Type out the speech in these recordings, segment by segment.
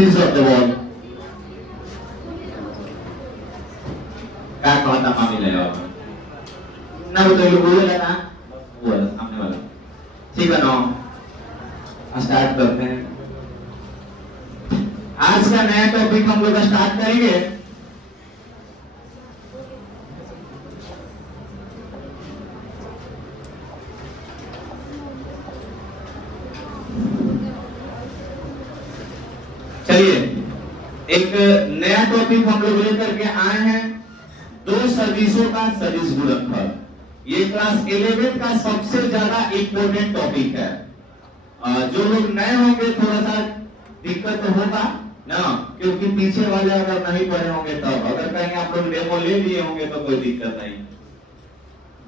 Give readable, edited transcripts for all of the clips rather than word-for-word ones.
surface of the wall. क्या कहता मामले है ना वो तो ये बोलेगा ना वो वाला सामने वाला ठीक है ना स्टार्ट करते हैं आज का नया टॉपिक हम लोग स्टार्ट करेंगे चलिए एक नया टॉपिक हम लोग लेकर के आए हैं दो सदिशों का सदिश गुणनफल। ये क्लास 11 का सबसे ज्यादा इंपॉर्टेंट टॉपिक है। जो लोग नए होंगे थोड़ा सा दिक्कत होगा ना, क्योंकि पीछे वाले अगर नहीं पढ़े होंगे तब, अगर कहीं आप लोग डेमो ले लिए होंगे तो कोई दिक्कत नहीं।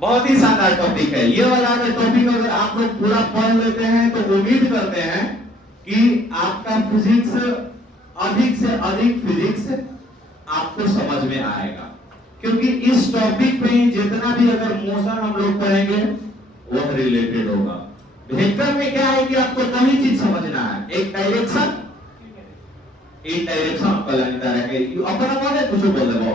बहुत ही शानदार टॉपिक है ये वाला टॉपिक। अगर आप लोग पूरा पढ़ लेते हैं तो उम्मीद करते हैं कि आपका फिजिक्स अधिक से अधिक फिजिक्स आपको समझ में आएगा, क्योंकि इस टॉपिक पे ही जितना भी अगर मोशन हम लोग पढ़ेंगे वो रिलेटेड होगा। वेक्टर में क्या है कि आपको दो ही चीज समझना है, एक डायरेक्शन, एक डायरेक्शन कलंदर है अपना बोले कुछ बोले वो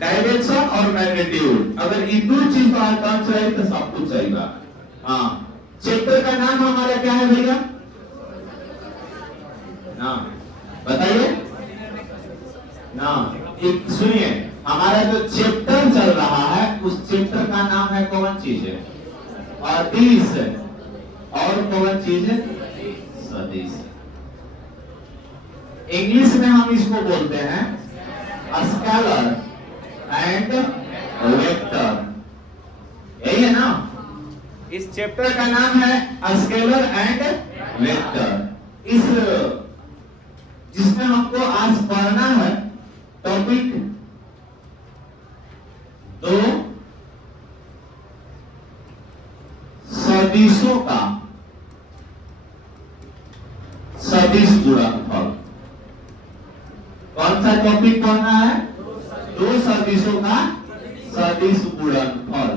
डायरेक्शन और मैग्नीट्यूड। अगर ये दो चीज का काम चाहिए तो सब कुछ चाहिए। हाँ, चैप्टर का नाम हमारा क्या है भैया? ना बताइए ना, एक सुनिए, हमारा जो चैप्टर चल रहा है उस चैप्टर का नाम है कौन चीज है? अदिश। और कौन चीज है? सदिश। इंग्लिश में हम इसको बोलते हैं स्केलर एंड वेक्टर। यही है ना? इस चैप्टर का नाम है स्केलर एंड वेक्टर। इस जिसमें हमको आज पढ़ना है टॉपिक दो सदिशों का सदिश गुणनफल। कौन सा टॉपिक पढ़ना है? दो सदिशों का सदिश गुणनफल।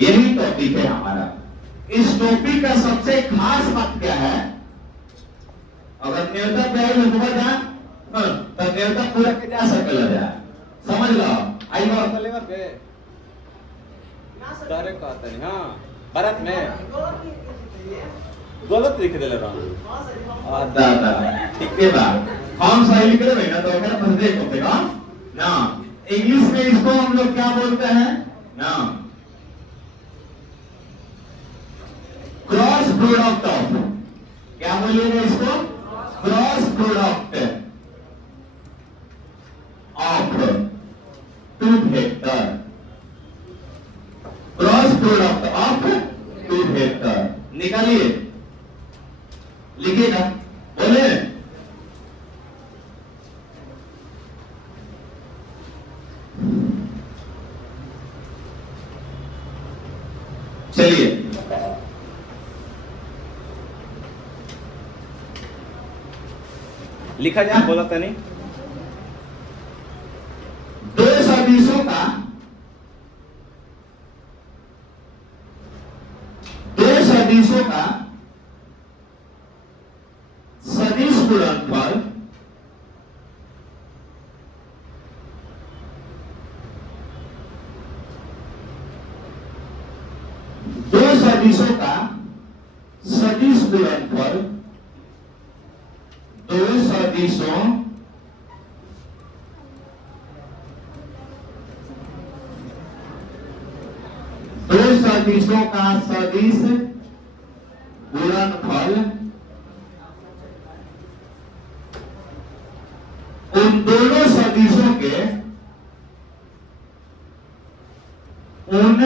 यही टॉपिक है हमारा। इस टॉपिक का सबसे खास बात क्या है? अगर न्यूटन व्याख्या होगा जा तो न्यूटन पूरा के जा सकला जा, समझ लो। आई बात लेवर पे तारे कहते हैं। हां, भारत में गलत लिख देले रहा दादा ठीक है बा, हम सही लिख रहे ना तो अगर पढ़ देखो बेटा ना। इंग्लिश में इसको हम लोग क्या बोलते हैं ना? क्रॉस प्रोडक्ट ऑफ, क्या बोलिएगा इसको? Cross product of two vector. Cross product of two vector निकालिए, लिखिएगा, बोले। चलिए लिखा जाए, बोला था नहीं। दो सदिशों का सदिश गुणनफल दो सदिशों का सदिश गुणनफल दो सदिशों का सदिश गुणनफल उन दोनों सदिशों के उन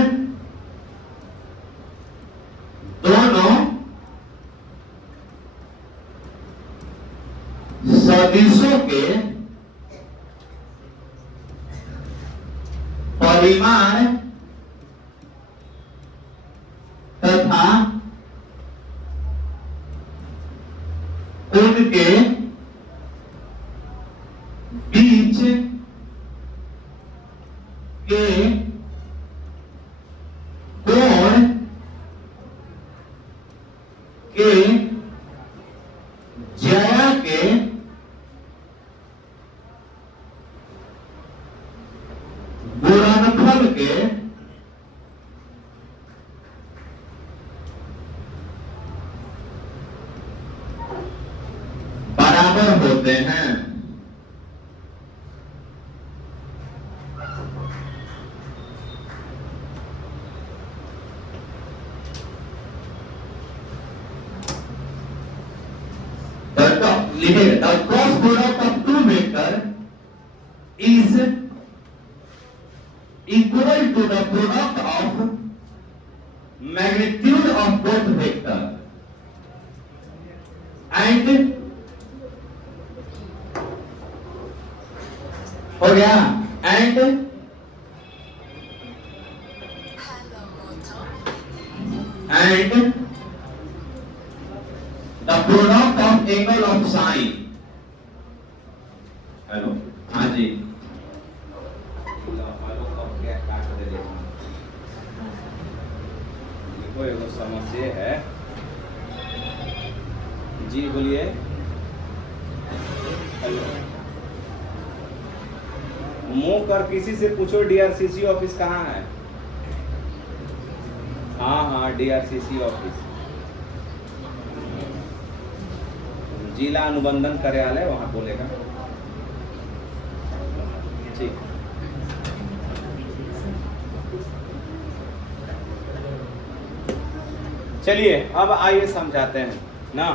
दोनों सदिशों के परिमाण तथा उनके बीच के कोण के बराबर होते हैं। लिखिए, the cross product of two vector is equal to the product of magnitude of both vector and हो गया and the product of angle of sine. Hello, हाँ जी, देखो एगो समस्या है जी, बोलिए। हेलो, मुंह कर किसी से पूछो डीआरसीसी ऑफिस कहाँ है। हाँ, डीआरसीसी ऑफिस, जिला अनुबंधन कार्यालय, वहां बोलेगा। ठीक, चलिए अब आइए समझाते हैं ना।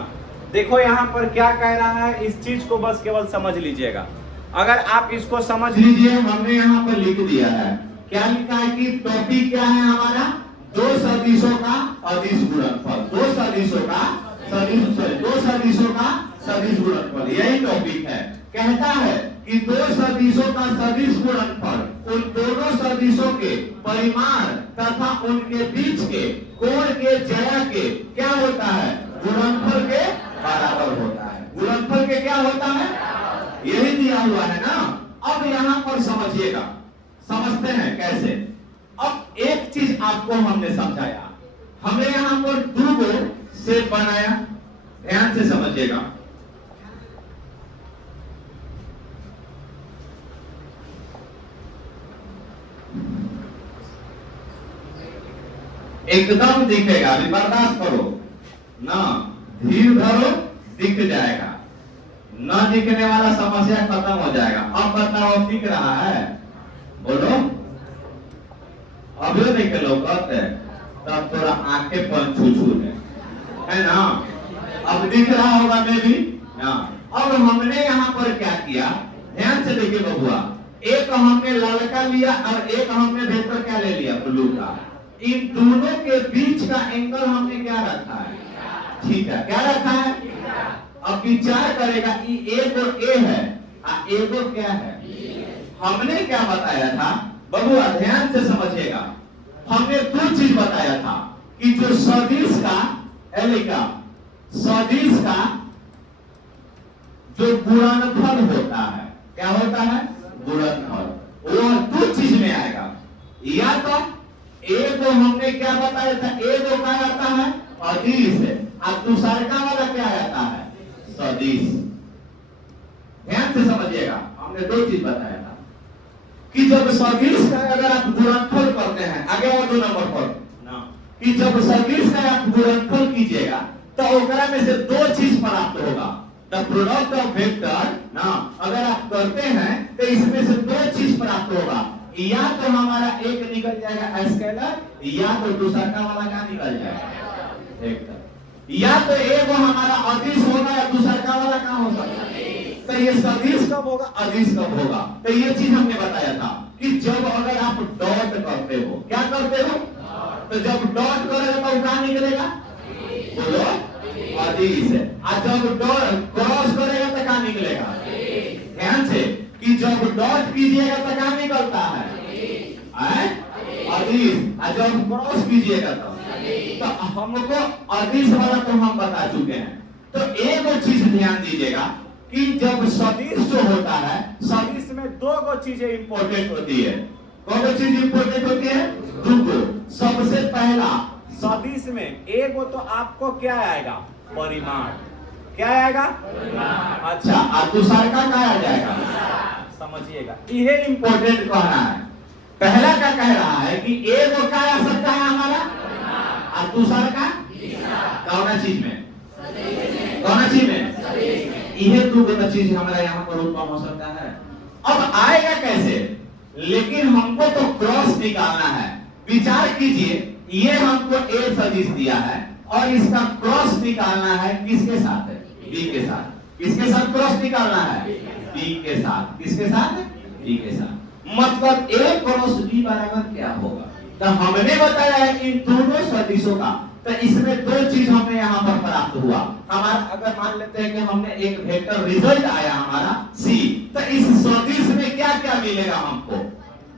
देखो यहाँ पर क्या कह रहा है, इस चीज को बस केवल समझ लीजिएगा। अगर आप इसको समझ लीजिए, हमने यहाँ पर लिख दिया है, क्या लिखा है कि टॉपिक क्या है हमारा, दो सदिशों का अदिश गुणनफल, दो सदिशों का सदिश गुणनफल, यही टॉपिक है। कहता है कि दो सदिशों का सदिश गुणनफल उन दोनों सदिशों के परिमाण तथा उनके बीच के कोण के जया के क्या होता है, गुणनफल के बराबर होता है। गुणनफल के क्या होता है, यही दिया हुआ है ना। अब यहाँ पर समझिएगा, समझते हैं कैसे। अब एक चीज आपको हमने समझाया, हमने यहाँ पर दो को शेप बनाया, ध्यान से समझिएगा। एकदम दिखेगा, अभी बर्दाश्त करो ना, धीर धरो, दिख जाएगा। न दिखने वाला समस्या खत्म हो जाएगा। अब बताओ, दिख रहा है, बोलो। अभी देखे लोग कहते तब थोड़ा आंखें पंचू है ना। अब दिख रहा होगा मैं भी ना। अब हमने यहाँ पर क्या किया, ध्यान से देखिए बबुआ, एक हमने लड़का लिया और एक हमने वेक्टर क्या ले लिया, ब्लू का। इन दोनों के बीच का एंगल हमने क्या रखा है, ठीक है, क्या रखा है। अब विचार करेगा कि एक और ए है, एक और क्या है। हमने क्या बताया था बबुआ, ध्यान से समझिएगा। हमने दो चीज बताया था कि जो सदिश का एलिका, सदिश का जो गुणनफल होता है, क्या होता है, गुणनफल, वो दो चीज में आएगा। या तो ए को हमने क्या बताया था, ए को क्या आता है, अदिश, और दूसरा वाला क्या आता है, सदिश। ध्यान से समझिएगा, हमने दो चीज बताया था कि जब सदिश का अगर आप गुणनफल करते हैं, आगे और 2 नंबर पर ना, कि जब सदिश का आप गुणनफल कीजिएगा तो ओकरा में से दो चीज प्राप्त होगा, द प्रोडक्ट ऑफ वेक्टर ना। अगर आप करते हैं तो इसमें से दो चीज प्राप्त होगा, या तो हमारा एक निकल जाएगा स्केलर, या तो दूसरा वाला क्या निकल जाएगा, वेक्टर। या तो एक हमारा अदिश होगा या दूसरा वाला क्या होगा। तो ये सदिश कब होगा, अदिश कब होगा। तो ये चीज हमने बताया था कि जब अगर आप डॉट करते हो, क्या करते हो, तो जब डॉट करेगा तो क्या निकलेगा, बोलो, अदिश। और जब डॉट क्रॉस करेगा तो क्या निकलेगा, ध्यान से, कि जब डॉट कीजिएगा तो क्या निकलता है, अदिश। और जब क्रॉस कीजिएगा तो हमको अदिश वाला तो हम बता चुके हैं। तो एक और चीज ध्यान दीजिएगा कि जब सदिश जो होता है, सदिश में दो गो चीजें इंपॉर्टेंट होती है। कौन सी चीज इंपॉर्टेंट होती है, दो गो। सबसे पहला, सदिश में एक गो तो आपको क्या आएगा, परिमाण, क्या आएगा, अच्छा, और दूसरा का क्या आ जाएगा, समझिएगा, यह इंपॉर्टेंट कहना है। पहला का कह रहा है कि एक वो क्या आ सकता है हमारा, और दूसरा का कौन चीज में, कौन चीज में, यह दो चीज हमारा यहाँ पर उत्पन्न हो सकता है। अब आएगा कैसे, लेकिन हमको तो क्रॉस निकालना है। विचार कीजिए, ये हमको ए सदिश दिया है और इसका क्रॉस निकालना है किसके साथ, बी के साथ। किसके साथ क्रॉस निकालना है, बी के साथ। किसके साथ, बी के साथ। मतलब ए क्रॉस बी बराबर क्या होगा, तो हमने बताया है इन दोनों सदिशों का, तो इसमें दो चीज हमें यहाँ पर प्राप्त हुआ। हमारा अगर मान लेते हैं कि हमने एक वेक्टर रिजल्ट आया हमारा सी, तो इस सदिश में क्या क्या मिलेगा हमको,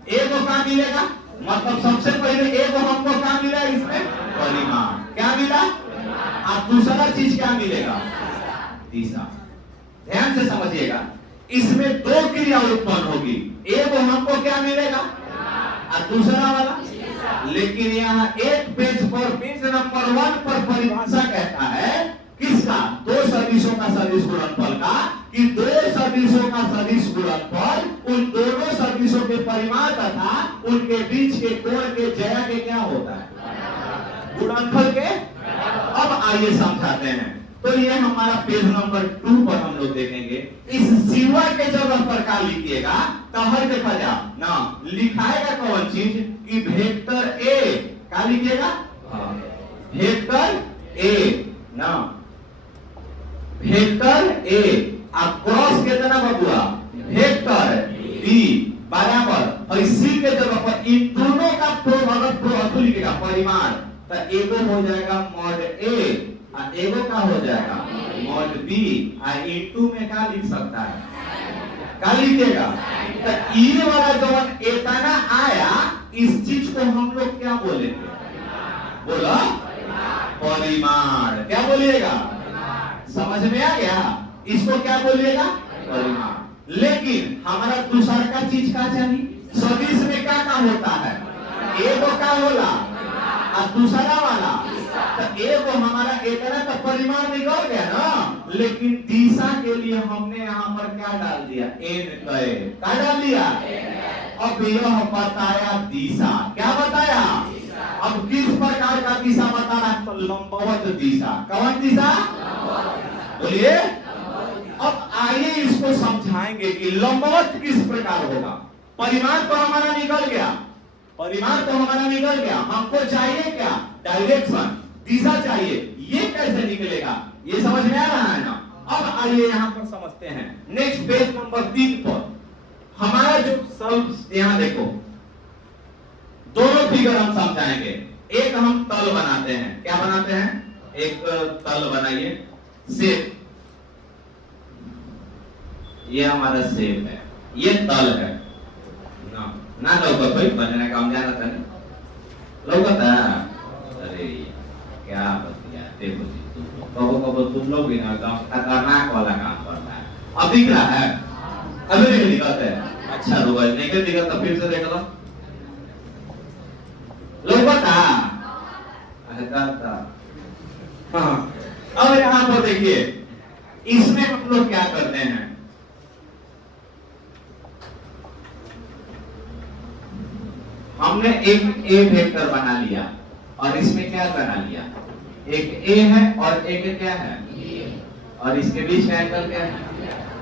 ए को क्या मिलेगा, मतलब सबसे पहले ए को हमको क्या मिला, इसमें परिमाण क्या मिला, और दूसरा चीज क्या मिलेगा, दिशा। ध्यान से समझिएगा, इसमें दो क्रिया उत्पन्न होगी, ए को हमको क्या मिलेगा और दूसरा वाला। लेकिन यहाँ एक पेज पर पेज नंबर 1 पर परिभाषा कहता है किसका, दो सदिशों का सदिश गुणनफल का, कि दो सदिशों का सदिश गुणनफल उन दोनों सदिशों के परिमाण तथा उनके बीच के कोण के जया के क्या होता है, गुणनफल के। अब आइए समझाते हैं। तो ये हमारा पेज नंबर 2 पर हम लोग देखेंगे। इस सिवा के जगह पर क्या लिखिएगा, तो हर देखा जा ना लिखाएगा कौन चीज कि वेक्टर ए, क्या लिखिएगा, वेक्टर ए ना, वेक्टर ए अब क्रॉस कितना बबुआ, वेक्टर बी बराबर, और सी के जगह पर इन दोनों का प्रोडक्ट लिखेगा परिमाण, तो एगो हो जाएगा मॉड ए और एगो का हो जाएगा मॉड बी, और इनटू में क्या लिख सकता है, क्या लिखेगा। तो ये वाला जो इतना आया, इस चीज को हम लोग क्या बोलेंगे, बोला परिमाण। क्या बोलिएगा, समझ में आ गया, इसको क्या बोलिएगा, परिमाण। लेकिन हमारा दूसरा का चीज क्या चाहिए, सदिश में क्या काम होता है, एगो का होला और दूसरा वाला, तो एगो हमारा इतना का परिमाण निकल गया ना, लेकिन दिशा के लिए हमने यहाँ पर क्या डाल दिया, एन कहे, क्या डाल दिया। अब यह बताया दिशा, क्या बताया, अब किस प्रकार का दिशा बता रहा है, तो लंबवत दिशा। कौन दिशा, बोलिए। अब आइए इसको समझाएंगे कि लंबवत किस प्रकार होगा। परिमाण तो हमारा निकल गया, परिमाण तो हमारा निकल गया, हमको चाहिए क्या, डायरेक्शन, दिशा चाहिए। ये कैसे निकलेगा, ये समझ में आ रहा है ना। अब आइए यहाँ पर समझते हैं। नेक्स्ट पेज नंबर 3 पर हमारा जो सब, यहाँ देखो दोनों फिगर हम समझाएंगे। एक हम तल बनाते हैं, क्या बनाते हैं, एक तल बनाइए, शेप, ये हमारा शेप है, ये तल है ना, ना लौकत कोई बनने का हम जाना था, लौकता। अरे क्या बतिया, देखो जी कबो तुम लोग भी ना खतरनाक वाला काम करता है। अब दिख रहा है, अभी नहीं दिखता है, अच्छा रुको, नहीं दिखता फिर से देख लो, लौकता। हाँ, अब यहाँ पर देखिए, इसमें हम लोग क्या करते हैं, हमने एक ए वेक्टर बना लिया और इसमें क्या बना लिया, एक ए है और एक क्या है, और इसके बीच का एंगल क्या है,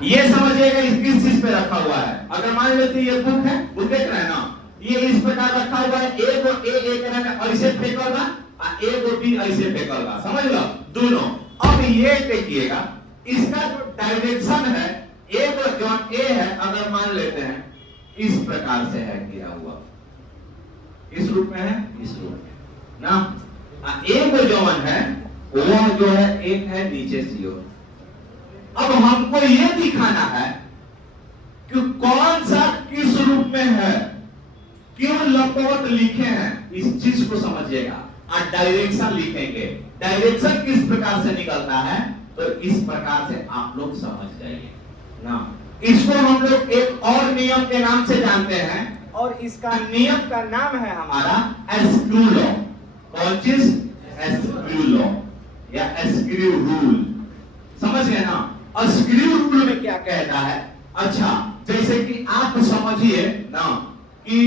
ये समझिएगा इस किस चीज पे रखा हुआ है। अगर मान लेते ये बुक है, बुक देख रहे हैं ना, ये इस प्रकार रखा हुआ है, ए को ए करना ऐसे फेंकेगा और ए को बी ऐसे फेंकेगा, समझ लो दोनों। अब ये देखिएगा, इसका जो डायरेक्शन है, ए को जो ए है, अगर मान लेते हैं इस प्रकार से है गिरा हुआ, इस रूप में है, इस रूप में ना, ए को जो है वो जो है एक है नीचे से ओर। अब हमको ये दिखाना है कि कौन सा किस रूप में है, क्यों लंबवत लिखे हैं, इस चीज को समझिएगा। और डायरेक्शन लिखेंगे, डायरेक्शन किस प्रकार से निकलता है, तो इस प्रकार से आप लोग समझ जाइए ना। इसको हम लोग एक और नियम के नाम से जानते हैं, और इसका नियम का नाम है हमारा एस्क्रू लॉ। कौन चीज, एस्क्रू लॉ या एस्क्रू रूल, समझ गए ना। एस्क्रू रूल में क्या कहता है, अच्छा जैसे कि आप समझिए ना कि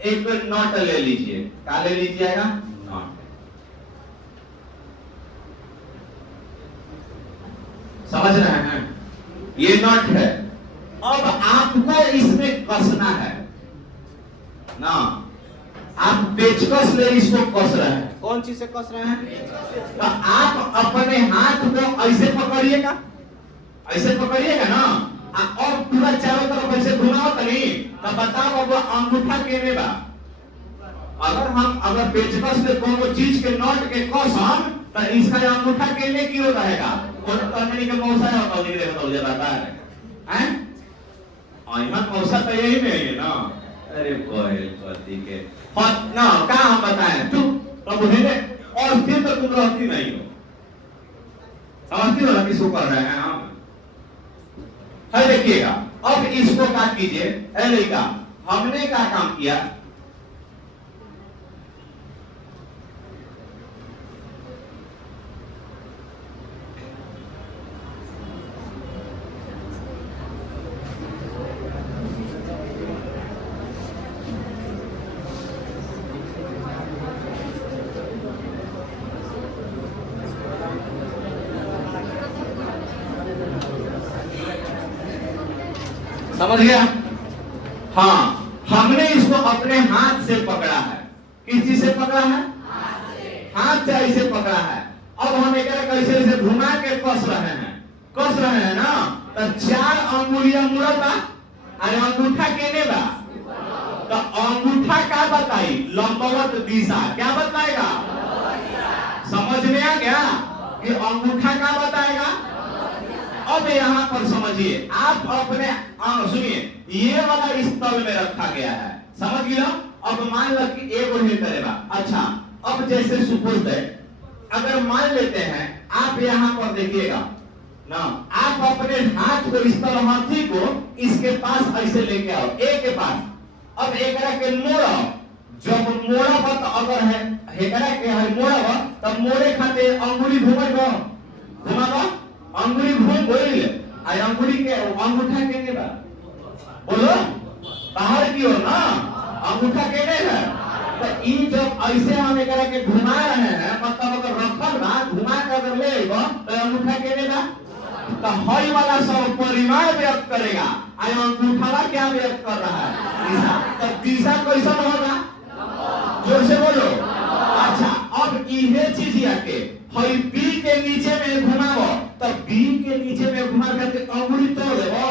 एक नॉट ले लीजिए, क्या ले लीजिएगा? नॉट। समझ रहे हैं? ये नॉट है। अब आपको इसमें कसना है ना, आप पेचकस ले इसको कस रहे हैं। कौन चीज से कस रहे हैं? तो आप अपने हाथ को ऐसे पकड़िएगा, ऐसे पकड़िएगा ना, और पूरा चारों तरफ ऐसे घुमाओ तनी, तो बताओ अब अंगूठा केने बा। अगर पेचकस से कोनो चीज के नॉट के कसम, तो इसका अंगूठा केने की हो रहेगा। और तननी के मौसा है और निकले तो मुझे पता है हैं? आइमन मौसा तो यही में है ना। अरे कोयल पति के हट ना, क्या हम बताएं तू प्रभु ने, और फिर तो तुम रहती नहीं हो, समझती हो ना किसको कर रहे हैं हम? है देखिएगा, अब इसको क्या कीजिए, ऐ लड़का हमने क्या काम किया, समझ गया? हाँ, हमने इसको अपने हाथ से पकड़ा है। किस चीज से पकड़ा है? हाथ से ऐसे पकड़ा है। अब हम एक कैसे ऐसे घुमा के कस रहे हैं ना, तो 4 अंगुलियां मुड़ता, अरे अंगूठा केने बा, तो अंगूठा क्या बताई? लंबवत दिशा। क्या बताएगा? समझ में आ गया कि अंगूठा क्या बताएगा? अब यहाँ पर समझिए, आप अपने सुनिए, ये वाला इस तल में रखा गया है, समझ गया? अब मान लो कि एक और करेगा। अच्छा, अब जैसे सपोज है, अगर मान लेते हैं, आप यहाँ पर देखिएगा ना, आप अपने हाथ को इस तरह, हाथी को इसके पास ऐसे लेके आओ, एक के पास। अब एक के मोड़ा, जब मोड़ा बत अगर है हेकरा के है मोड़ा, तब मोड़े खाते अंगुली घुमाएगा, अंगुली घूम बोल, आई अंगुली के अंगूठा केने बा, बोलो बाहर की ओर ना, अंगूठा केने है। तो ई जब ऐसे हम एकरा के घुमा रहे हैं, मतलब अगर रखल बा, घुमा के अगर ले आइबो, तो अंगूठा केने बा, तो हई वाला सब परिमाण व्यक्त करेगा, आई अंगूठा क्या व्यक्त कर रहा है? दिशा। तो दिशा कैसा होगा? जोर से बोलो। अच्छा, अब इहे चीज आके हई बी के नीचे में घुमाओ, तो बी के नीचे में घुमा करके अंगुली तोड़ देबो।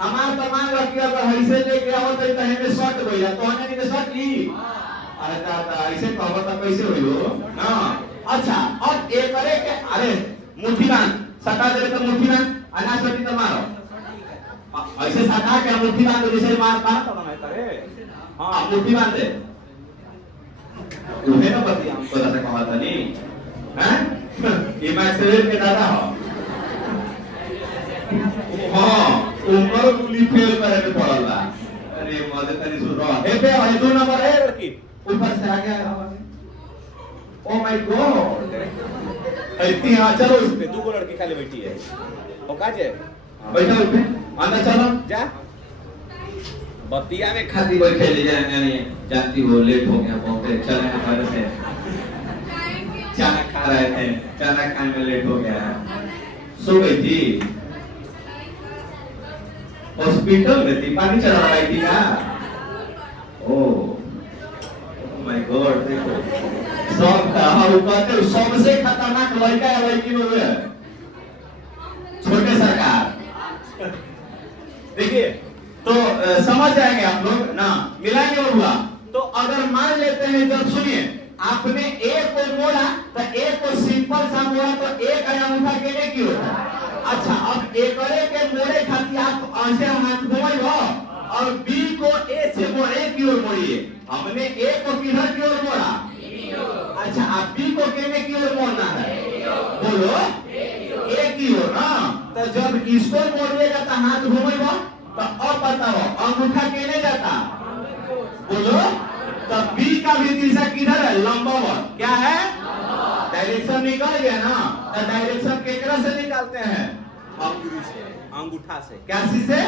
हमार तो मान लो कि अगर ऐसे लेके आओ तो हमें शॉट गइला, तो हने के शॉट की, अरे ता ऐसे कहबो तो कैसे होइलो ना। अच्छा, अब एक करे के, अरे मुट्ठी बांध, सटा दे तो मुट्ठी बांध, अनाज पट्टी तो मारो, ऐसे सटा के मुट्ठी बांध, जैसे मारता तो ना करे। हां, मुट्ठी बांध दे, तुम्हें ना पति हमको ऐसा कहा था नहीं हैं? ये मैं सेल के दादा हो, हाँ उम्र उंगली फेल करे में पड़ल बा। अरे मजे तनी सुन रहा है पे है 2 नंबर है लड़की, ऊपर से आ गया आवाज। ओ माय गॉड, ऐती हां, चलो इस पे 2 लड़की खाली बैठी है, ओ काजे बैठा उठ पे, अंदर चलो जा, बतिया में खाती बैठे ले जाए, जानती हो लेट हो गया बहुत, चले हमारे से चाना खा रहे थे, चाना खाने में लेट हो गया, सो गई थी, हॉस्पिटल में थी, पानी चढ़ा रही थी क्या? ओह माय गॉड, देखो सब कहते सबसे खतरनाक लड़का है लड़की में हुए छोटे सरकार। देखिए तो समझ जाएंगे आप लोग ना, मिलाएंगे हुआ। तो अगर मान लेते हैं, जब सुनिए आपने एक को मोड़ा, तो एक को सिंपल सा मोड़ा, तो एक अंगूठा केने की होता है। अच्छा, अब एक के मोड़े खातिर आप ऐसे हाथ घुमाइबो, और बी को ए से मोड़े की ओर मोड़िए। हमने ए को किधर की ओर मोड़ा? अच्छा, आप बी को केने की ओर मोड़ना है, बोलो ए की ओर ना। तो जब इसको मोड़िएगा तो हाथ घुमाइबो, तो अब बताओ अंगूठा केने जाता, बोलो। तो बी का भी दिशा किधर है? लंबवत। क्या है? डायरेक्शन निकल गया ना, तो डायरेक्शन केकरा से निकालते हैं? अंगूठी से, अंगूठा से। क्या चीज से?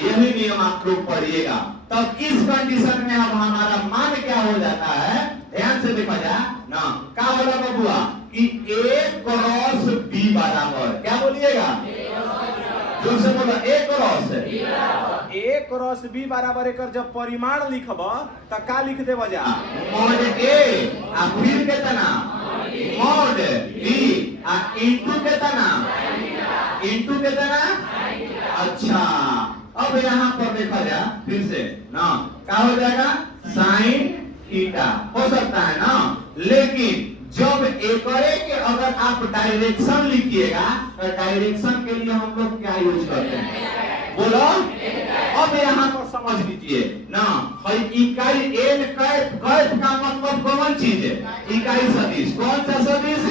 यही नियम आप लोग पढ़िएगा। तब इस कंडीशन में अब हमारा मान क्या हो जाता है, ध्यान से देखा जाए ना, क्या बोला बबुआ कि A क्रॉस B बराबर, क्या बोलिएगा? जोर से बोलो, A cross A cross B बराबर एकर जब परिमाण लिखब त का लिख देब जा? मॉड A आ फिर कितना? मॉड B आ इनटू कितना? इनटू कितना? अच्छा, अब यहाँ पर देखा जाए फिर से ना, क्या हो जाएगा? साइन थीटा हो सकता है ना, लेकिन जब एकरे के अगर आप डायरेक्शन लिखिएगा तो डायरेक्शन के लिए हम लोग क्या यूज करते हैं? बोलो। अब यहाँ पर समझ लीजिए ना, इकाई एन कैफ, कैफ का मतलब कौन चीज है? इकाई सदिश। कौन सा सदिश?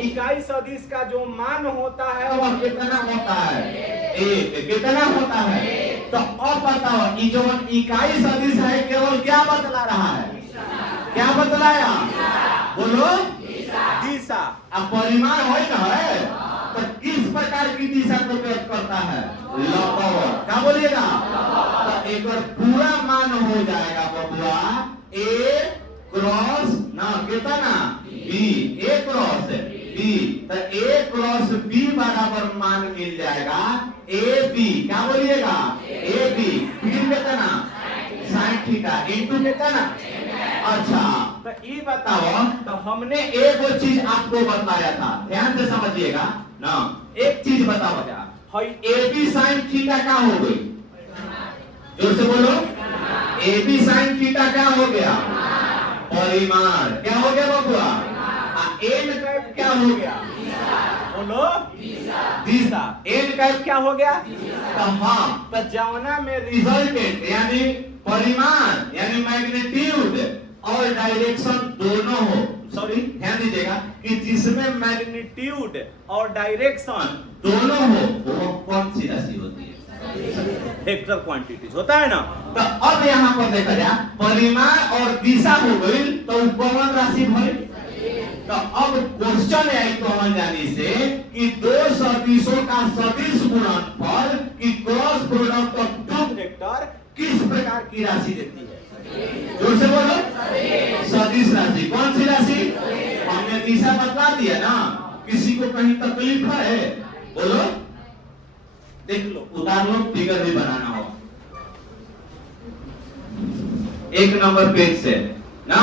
इकाई सदिश का जो मान होता है वह कितना होता है? एक। कितना होता है? तो अब बताओ, ये जो इकाई सदिश है केवल क्या बतला रहा है? क्या बतलाया? बोलो, दिशा। अब परिमाण हो ना है तो किस प्रकार की दिशा को व्यक्त करता है? लंबवत। क्या बोलिएगा? तो एक बार पूरा मान हो जाएगा बबुआ A क्रॉस ना कितना? B। A क्रॉस B, तो A क्रॉस B बराबर मान मिल जाएगा AB। क्या बोलिएगा? AB फिर कितना? साइन थीटा इनटू कितना? अच्छा, तो ये बताओ, तो हमने एक और चीज आपको बताया था, ध्यान से समझिएगा ना, एक चीज बताओ क्या, AB साइन थीटा क्या हो गई? जोर से बोलो, AB साइन थीटा क्या हो गया? परिमाण। क्या हो गया बबुआ? एन कैप क्या हो गया? बोलो, दिशा। एन कैप क्या हो गया? तो हाँ, तो जवना में रिजल्टेंट यानी परिमाण यानी मैग्नीट्यूड और डायरेक्शन दोनों हो, सॉरी ध्यान दीजिएगा कि जिसमें मैग्नीट्यूड और डायरेक्शन दोनों हो वो कौन सी राशि होती है? वेक्टर क्वांटिटीज होता है ना। तो अब यहाँ पर देखा जाए परिमाण और दिशा हो गई तो कौन राशि भरी? तो अब क्वेश्चन आई कॉमन जाने से कि दो सदिशों का सदिश गुणनफल की cross product of two vector किस प्रकार की राशि देती है? जोर से बोलो, सदिश राशि। कौन सी राशि? हमने दिशा बता दिया ना, किसी को कहीं तकलीफ है? बोलो, देख लो, उतार लो, फिगर भी बनाना हो 1 नंबर पेज से ना।